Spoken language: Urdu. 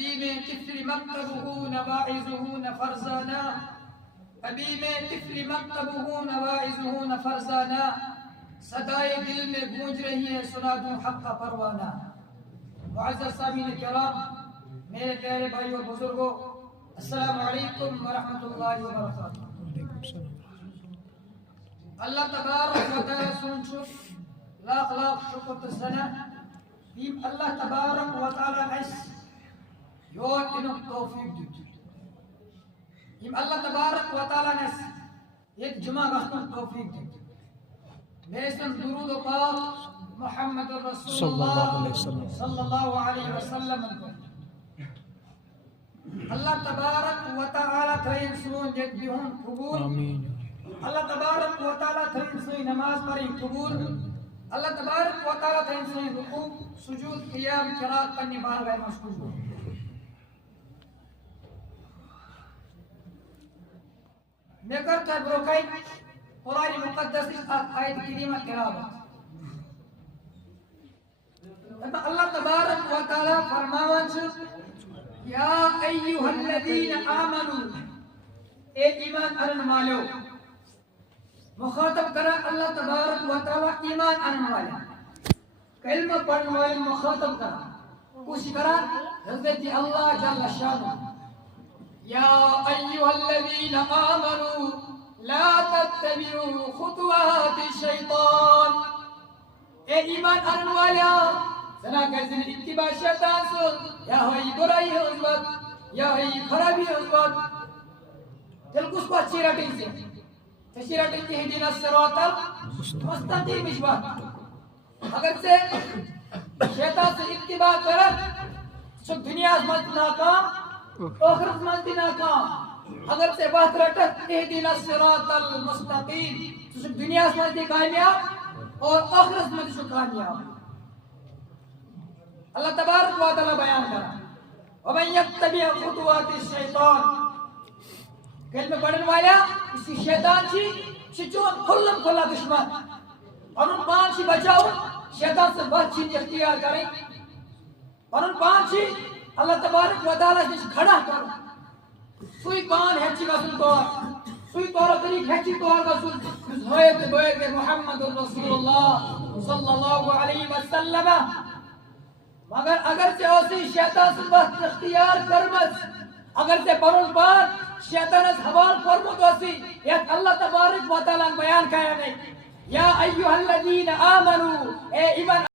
ابھی میں طفل مکتبہ نواعظہ نفرزانا ابھی میں طفل مکتبہ نواعظہ نفرزانا صدائے دل میں گونج رہی ہے سنا دوں حق کا پروانہ۔ معزز سامعین کرام، میرے پیارے بھائی اور بزرگوں، السلام علیکم ورحمۃ اللہ وبرکاتہ۔ اللہ تبارک و تعالی سنچ لاکھ لاکھ شکر تسنہ بیم اللہ تبارک و تعالی اس یور انم توفیق دیت بیم اللہ تبارک و تعالی اس ایک جمعہ گھن توفیق دیت بیسن درود و پاک محمد رسول اللہ صلی اللہ علیہ وسلم۔ اللہ تبارک و تعالی تھین سون جت بیہون قبول، اللہ تبارک و تعالی تھین سوئی نماز پڑھی قبول، اللہ تبارک و تعالی تھین سوئی رکوع سجود قیام قرات پنی بارگاہ مشکور۔ میں کرتا بروکائی قرآن مقدس آیت کریمہ قرابت۔ اللہ تبارک و تعالی فرماوان یا ایوہ الذین آمنوا، اے ایمان ارن والو، مخاطب کرا اللہ تبارک و تعالی ایمان ارن والے، کلمہ پڑھنے والے مخاطب کرا، کوشش کرا حضرت اللہ جل شانہ۔ یا ایوہ الذین آمنوا لا تتبعوا خطوات الشیطان، اے ایمان ارن والا سنا کیسے اتباع شیطان سے یا ہوئی برائی عزوت یا ہوئی خرابی عزوت دل کس کو اچھی رٹیں سے اچھی رٹیں کی ہدین الصراط المستقیم اشبات۔ اگر سے شیطان سے اتباع کرت سو دنیا مجد ناکام آخرت مجد ناکام، اگر سے بات رٹت ہدین الصراط المستقیم سو دنیا مجد کامیاب اور آخرت مجد کامیاب۔ اللہ تبارک و تعالی بیان کرا وَمَنْ يَتَّبِعْ خُطُوَاتِ الشَّيْطَانِ، کلمہ پڑھن والا اسی شیطان چی چون کھلم کھلا دشمن پنن پان چی بچاؤ شیطان سے بہت چیز اختیار کریں، پنن پان چی اللہ تبارک و تعالی سے کھڑا کرو، سوئی پان ہیچی گسل طور سوئی طور طریق ہیچی طور گسل ہوئے کہ محمد رسول اللہ صلی اللہ علیہ وسلم، مگر اگر سے اسی شیطان سے بہت اختیار کرمز، اگر سے پرون پار شیطان اس حوال فرمود اسی یک اللہ تبارک و تعالی بیان کیا نہیں یا ایوہ الذین آمنوا، اے ایمان